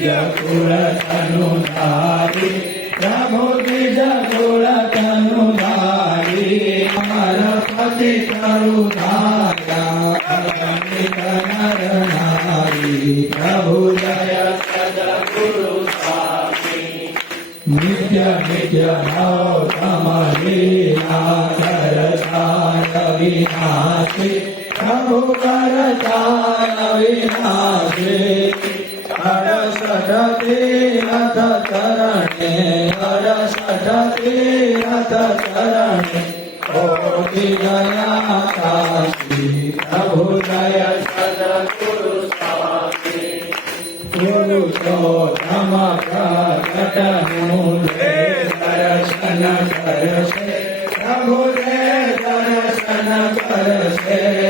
द्विज कुल तनुधारी प्रभु द्विज कुल तनुधारी अमर पति करुधारा अगणित नर नारी प्रभु जय सदगुरु नित्य नित्य भाव कमलीला करताय विनाशे प्रभु करताय विनाशे હર સઠતે રથ ચરણે હર સઠતે રથ ચરણે ઓકી ગયા કાશી પ્રભુ જય સદગુરુ સ્વામી ગુરુ તો નમ પ્રગટ હું દર્શન કરશે પ્રભુ દર્શન કરશે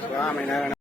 સ્વામિનારાયણ